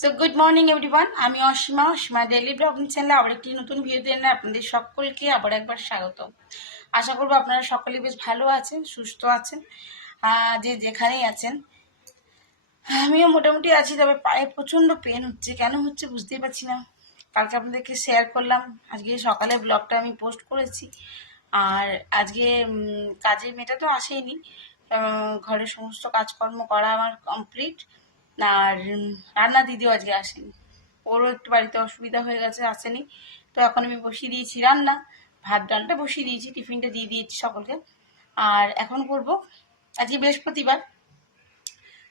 So good morning everyone, আমি Asima daily blogging চ্যানেলে আবার একটি নতুন ভিডিও নিয়ে আপনাদের সকলকে আবার একবার স্বাগত। আশা করবো আপনারা সকলে বেশ ভালো আছেন, সুস্থ আছেন, যে যেখানেই আছেন। আমিও মোটামুটি আছি, তবে পায়ে প্রচণ্ড পেন হচ্ছে। কেন হচ্ছে বুঝতেই পারছি না। কালকে আপনাদেরকে শেয়ার করলাম, আজকে সকালে ব্লগটা আমি পোস্ট করেছি। আর আজকে কাজের মেয়েটা তো আসেইনি, ঘরের সমস্ত কাজকর্ম করা আমার কমপ্লিট। আর রান্না দিদিও আজকে আসেনি, ওরও একটু বাড়িতে অসুবিধা হয়ে গেছে, আসেনি। তো এখন আমি বসিয়ে দিয়েছি রান্না, ভাত ডালটা বসিয়ে দিয়েছি, টিফিনটা দিয়ে দিয়েছি সকলকে। আর এখন করবো, আজকে বৃহস্পতিবার,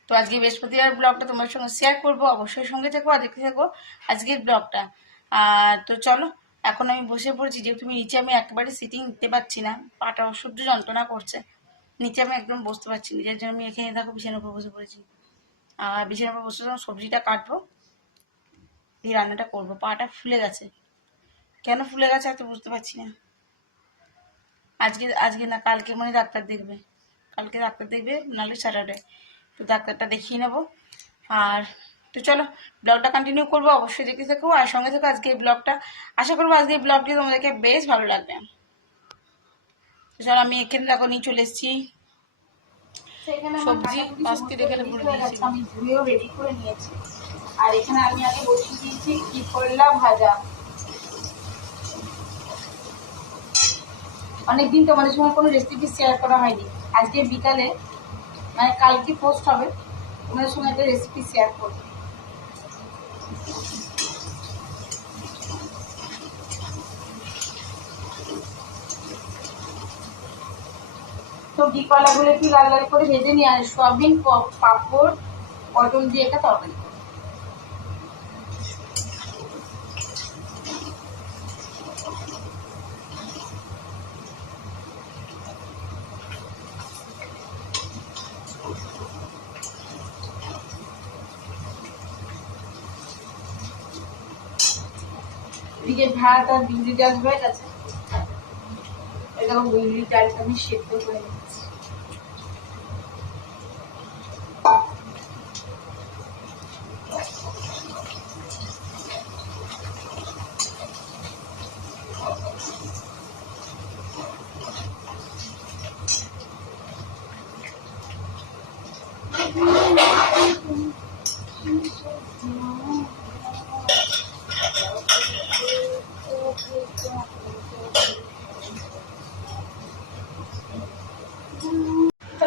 তো আজকে বৃহস্পতিবার ব্লগটা তোমার সঙ্গে শেয়ার করবো। অবশ্যই সঙ্গে থেকো আর দেখতে থাকো আজকের ব্লগটা। তো চলো, এখন আমি বসে পড়েছি, যেহেতু নিচে আমি একেবারে সিটিং নিতে পারছি না, পাটা অসহ্য যন্ত্রণা করছে, নিচে আমি একদম বসতে পারছি না, যার জন্য আমি এখানে থাকো বিছানার উপর বসে পড়েছি। আর বিছানার উপর বসে সবজিটা কাটবো, এই রান্নাটা করবো। পাটা ফুলে গেছে, কেন ফুলে গেছে এত বুঝতে পারছি না। আজকে না, কালকে মানে ডাক্তার দেখবে, কালকে ডাক্তার দেখবে, নাহলে স্যাটারডে, তো ডাক্তারটা দেখিয়ে নেবো। আর তো চলো, ব্লগটা কন্টিনিউ করবো, অবশ্যই দেখতে থাকো আর সঙ্গে থাকো আজকে এই ব্লগটা। আশা করবো আজকে এই ব্লগটি তোমাদেরকে বেশ ভালো লাগবে। তো চলো, আমি এখানে দেখো নিয়ে চলে এসেছি সবজি, বাস্কেট এখানে ভরে দিয়েছি, আমি ধুয়েও রেডি করে নিয়েছি। আর এখানে আমি আগে বসিয়ে দিয়েছি কি করলা ভাজা। অনেকদিন তোমাদের সঙ্গে কোনো রেসিপি শেয়ার করা হয়নি, আজকে বিকালে মানে কালকে পোস্ট হবে, তোমাদের সঙ্গে একটা রেসিপি শেয়ার করবো। সবজি কলাগুলো একটু লাল লাল করে ভেজে নিয়ে আর সয়াবিন, পাঁপড়, পটল দিয়ে একটা তরকারি। এদিকে ভাত আর বিউলি ডাল হয়ে গেছে, এরকম বিউলি ডালটা আমি সেদ্ধ করে নিচ্ছি।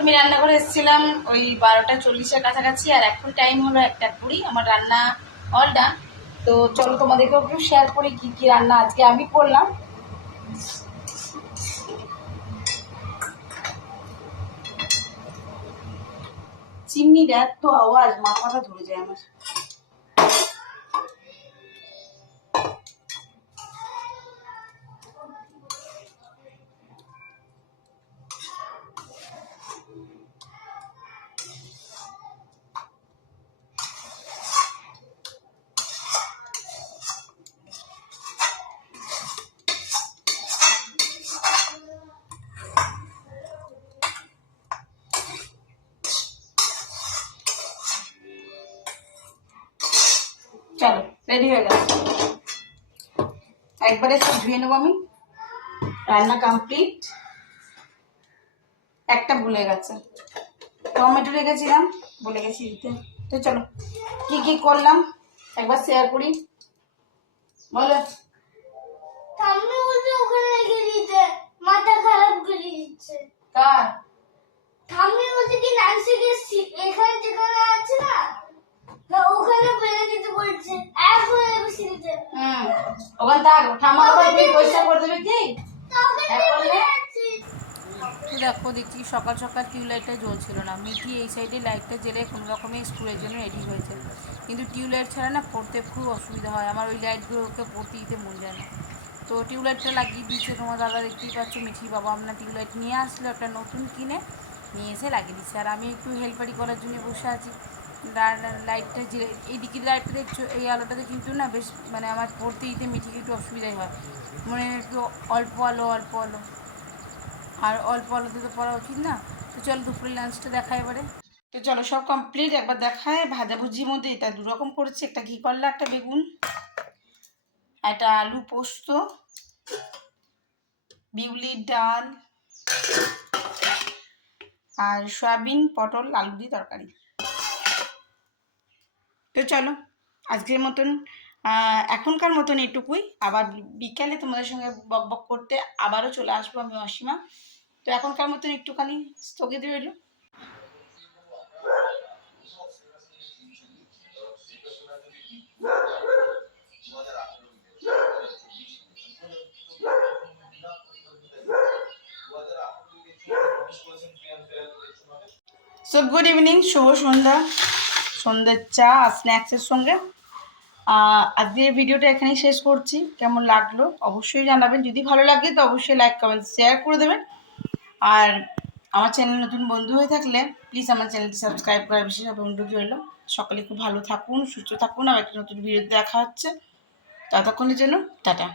আমি রান্নাঘরে এসেছিলাম ওই 12টা 40-এর কাছাকাছি, আর এখন টাইম হলো 1টা 20। আমার রান্না অল ডান। তো চলো তোমাদেরকেও একটু শেয়ার করি কি কি রান্না আজকে আমি করলাম। চিমনির এত আওয়াজ, মাথাটা ধরে যায় আমার। চলো, রেডি হয়ে গেল, একবারে সব ধুয়ে নেবো আমি। রান্না কমপ্লিট। একটা ভুলে গেছে, টমেটো রেখেছিলাম, বলে গেছি দিতে। তো চলো, কি কি করলাম একবার শেয়ার করি, বলো। ঠাম্মি বলছে ওখানে রেখে দিতে, মাথা খারাপ করে দিচ্ছে। কার? ঠাম্মি বলছে কি নাইসে এখানে যেখানে আছে ওখান থাক, ঠাম্মা আবার তুমি পরিষ্কার করে দেবে কি? তোকে এক করলে? বলেছি। তো দেখো দেখছি সকাল সকাল টিউবলাইটটা জ্বলছিল না, মিঠি এই সাইডে লাইটটা জ্বেলে কোনো রকমে স্কুলের জন্য রেডি হয়েছে। কিন্তু টিউবলাইট ছাড়া না পড়তে খুব অসুবিধা হয়, আমার ওই লাইটগুলোকে পড়তে দিতে মন যায় না। তো টিউবলাইটটা লাগিয়ে দিচ্ছে, তোমার দাদা দেখতেই পাচ্ছ, মিঠির বাবা আপনার টিউবলাইট নিয়ে আসলো একটা নতুন কিনে, নিয়ে এসে লাগিয়ে দিচ্ছে। আর আমি একটু হেল্পারি করার জন্য বসে আছি। লাইটটা যে এইদিকে লাইটটা দেখছো, এই আলোটাতে কিন্তু না বেশ মানে আমার পড়তে দিতে মিঠিকে একটু অসুবিধাই হয়, মানে একটু অল্প আলো অল্প আলো, আর অল্প আলোতে তো পড়া উচিত না। তো চলো দুপুরে লাঞ্চটা দেখা এবারে। তো চলো সব কমপ্লিট, একবার দেখায়। ভাজাভুজির মধ্যে এটা দুরকম করেছি, একটা ঘি করলা, একটা বেগুন, একটা আলু পোস্ত, বিউলির ডাল, আর সয়াবিন পটল আলু দিয়ে তরকারি। তো চলো আজকের মতন এখনকার মতন এটুকুই। আবার বিকালে তোমাদের সঙ্গে বক বক করতে আবারও চলে আসবো আমি অসীমা। তো এখনকার মতন একটুখানি স্থগিত রইল। সো গুড ইভিনিং, শুভ সন্ধ্যা। সন্ধ্যের চা আর স্ন্যাক্সের সঙ্গে আজকের ভিডিওটা এখানেই শেষ করছি। কেমন লাগলো অবশ্যই জানাবেন, যদি ভালো লাগে তো অবশ্যই লাইক কমেন্ট শেয়ার করে দেবেন। আর আমার চ্যানেল নতুন বন্ধু হয়ে থাকলে প্লিজ আমার চ্যানেলটি সাবস্ক্রাইব করার বিশেষভাবে অনুরোধ রইল। সকলে খুব ভালো থাকুন, সুস্থ থাকুন, আর একটা নতুন ভিডিও দেখা হচ্ছে। ততক্ষণের জন্য টাটা।